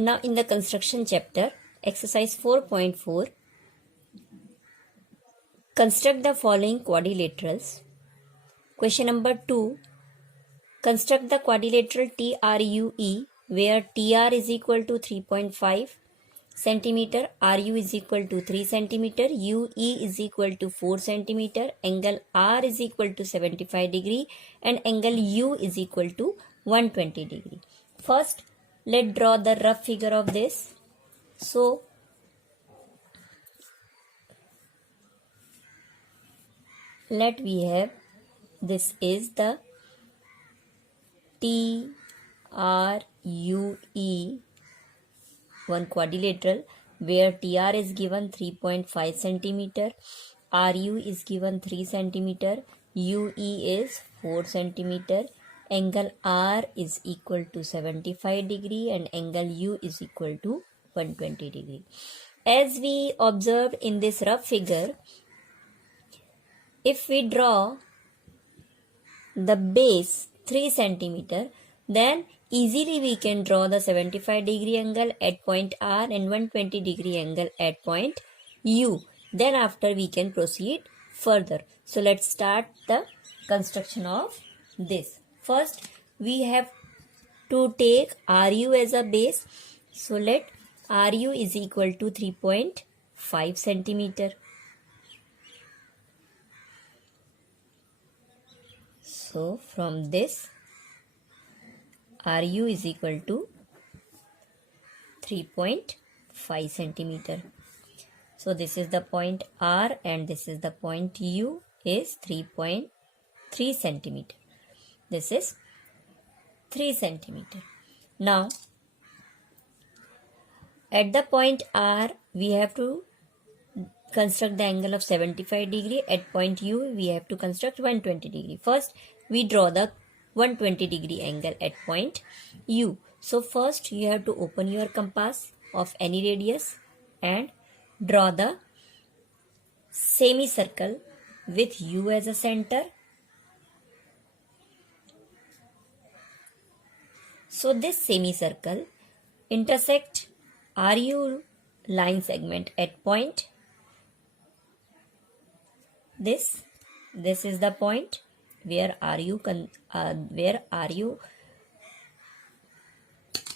Now in the construction chapter, exercise 4.4, construct the following quadrilaterals. Question number 2, construct the quadrilateral TRUE where TR is equal to 3.5 centimeter, RU is equal to 3 centimeter, UE is equal to 4 centimeter, angle R is equal to 75 degree and angle U is equal to 120 degree. First, let's draw the rough figure of this. So, let we have, this is the TRUE, one quadrilateral where TR is given 3.5 centimeter, RU is given 3 centimeter, UE is 4 centimeter, angle R is equal to 75 degree and angle U is equal to 120 degree. As we observed in this rough figure, if we draw the base 3 centimeter, then easily we can draw the 75 degree angle at point R and 120 degree angle at point U. Then after we can proceed further. So let's start the construction of this. First we have to take RU as a base. So let RU is equal to 3.5 centimeter. So from this RU is equal to 3.5 centimeter. So this is the point R and this is the point U is 3.3 centimeter. This is 3 centimeter. Now at the point R we have to construct the angle of 75 degree. At point U we have to construct 120 degree. First we draw the 120 degree angle at point U. So first you have to open your compass of any radius and draw the semicircle with U as a center. So this semicircle intersect RU line segment at point this is the point where RU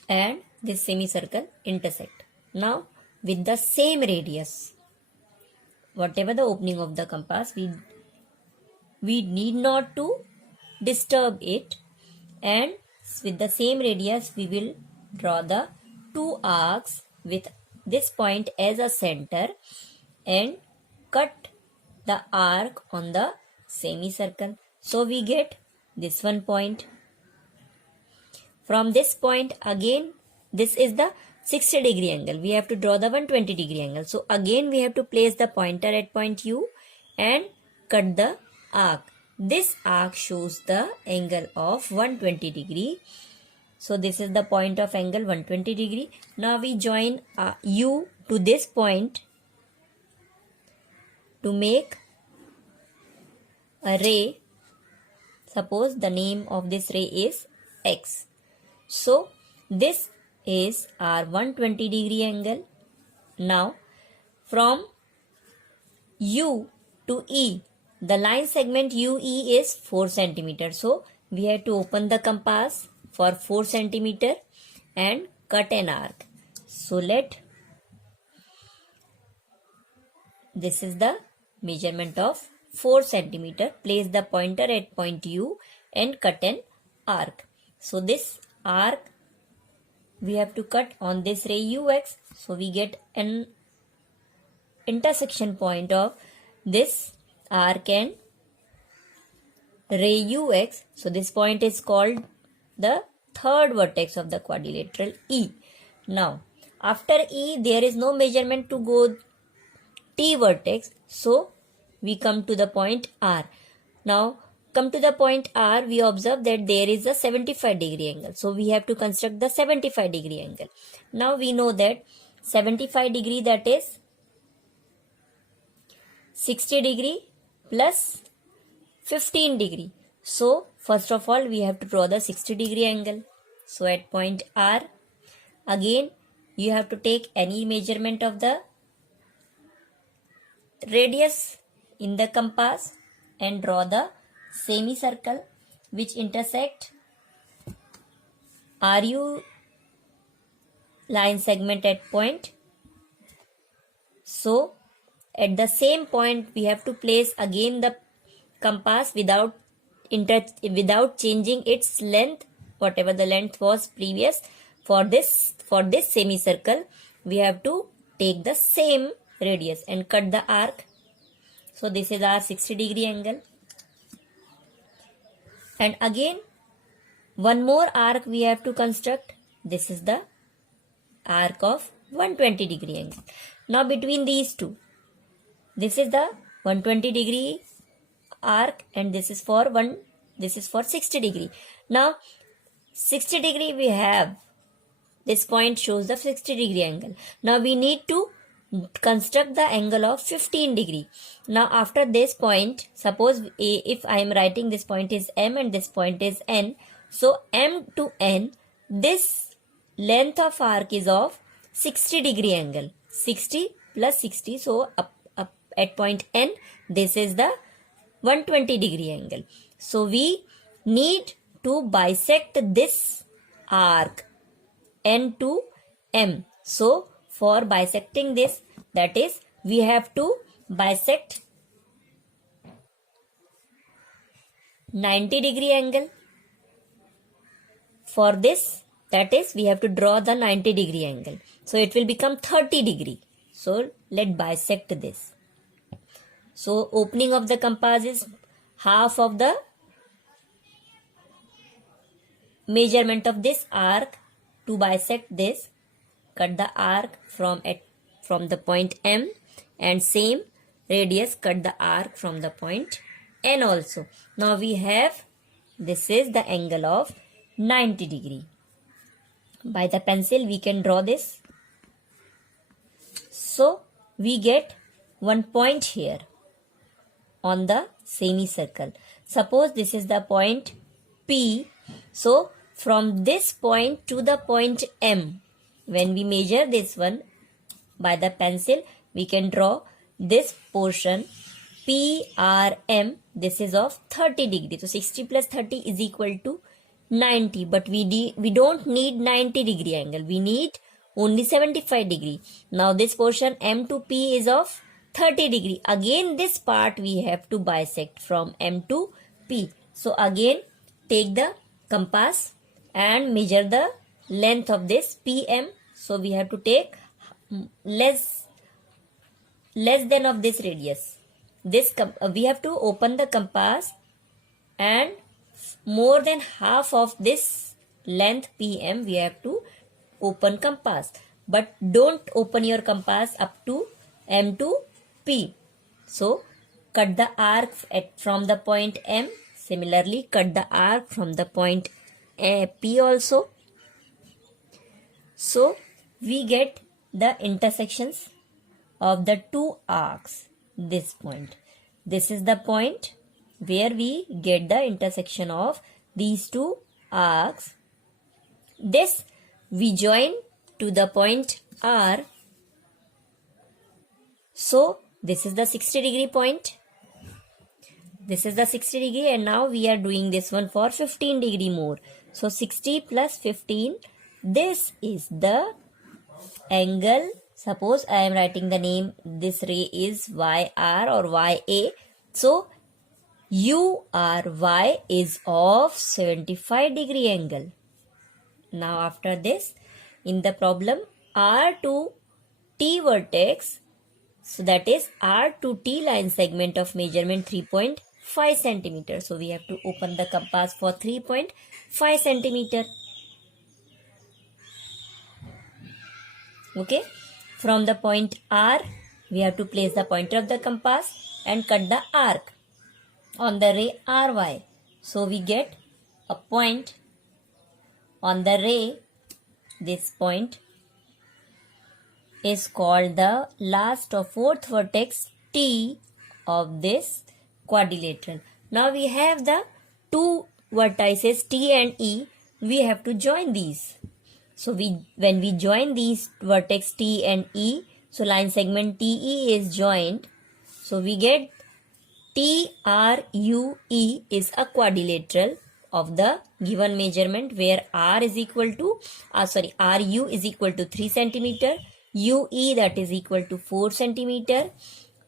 and this semicircle intersect. Now with the same radius, whatever the opening of the compass, we need not to disturb it, and with the same radius we will draw the two arcs with this point as a center and cut the arc on the semicircle. So we get this one point. From this point again, this is the 60 degree angle. We have to draw the 120 degree angle. So again we have to place the pointer at point U and cut the arc. This arc shows the angle of 120 degree. So this is the point of angle 120 degree. Now we join U to this point to make a ray. Suppose the name of this ray is X. So this is our 120 degree angle. Now from U to E, the line segment UE is 4 centimeter. So we have to open the compass for 4 centimeter and cut an arc. So this is the measurement of 4 centimeter. Place the pointer at point U and cut an arc. So this arc we have to cut on this ray UX. So we get an intersection point of this arc and ray UX. So this point is called the third vertex of the quadrilateral E. Now after E there is no measurement to go T vertex. So we come to the point R. Now come to the point R, we observe that there is a 75 degree angle. So we have to construct the 75 degree angle. Now we know that 75 degree, that is 60 degree plus 15 degree. So first of all we have to draw the 60 degree angle. So at point R, again you have to take any measurement of the radius in the compass and draw the semicircle which intersect RU line segment at point. So at the same point we have to place again the compass without changing its length, whatever the length was previous. For this semicircle we have to take the same radius and cut the arc. So this is our 60-degree angle, and again one more arc we have to construct. This is the arc of 120-degree angle. Now between these two, this is the 120-degree arc and this is for 60-degree. Now 60-degree we have, this point shows the 60-degree angle. Now we need to construct the angle of 15-degree. Now after this point, suppose if I am writing this point is M and this point is N, so M to N, this length of arc is of 60-degree angle, 60 plus 60, so up at point N, this is the 120-degree angle. So we need to bisect this arc N to M. So for bisecting this, that is, we have to bisect 90-degree angle. For this, that is, we have to draw the 90-degree angle. So it will become 30-degree. So let's bisect this. So opening of the compass is half of the measurement of this arc. To bisect this, cut the arc from the point M, and same radius cut the arc from the point N also. Now we have, this is the angle of 90-degree. By the pencil we can draw this. So we get one point here on the semicircle. Suppose this is the point P. So from this point to the point M, when we measure this one by the pencil, we can draw this portion PRM. This is of 30-degree. So 60 plus 30 is equal to 90. But we don't need 90-degree angle. We need only 75-degree. Now this portion M to P is of 30-degree. Again this part we have to bisect from M to P. So again take the compass and measure the length of this PM. So we have to take less than of this radius. We have to open the compass and more than half of this length PM we have to open compass. But don't open your compass up to M to P. So cut the arc from the point M. Similarly, cut the arc from the point P also. So we get the intersections of the two arcs. This point, this is the point where we get the intersection of these two arcs. This we join to the point R. So this is the 60-degree point. This is the 60-degree, and now we are doing this one for 15-degree more. So 60 plus 15, this is the angle. Suppose I am writing the name, this ray is YR or YA. So URY is of 75-degree angle. Now after this, in the problem, R to T vertex, so that is R to T line segment of measurement 3.5 centimeter. So we have to open the compass for 3.5 centimeter. Okay. From the point R, we have to place the pointer of the compass and cut the arc on the ray RY. So we get a point on the ray. This point is called the last or fourth vertex T of this quadrilateral. Now we have the two vertices T and E. We have to join these. So when we join these vertex T and E, so line segment TE is joined. So we get TRUE is a quadrilateral of the given measurement where RU is equal to 3 centimeter, UE that is equal to 4 centimeter,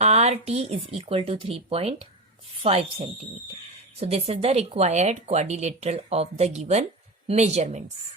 RT is equal to 3.5 centimeter. So this is the required quadrilateral of the given measurements.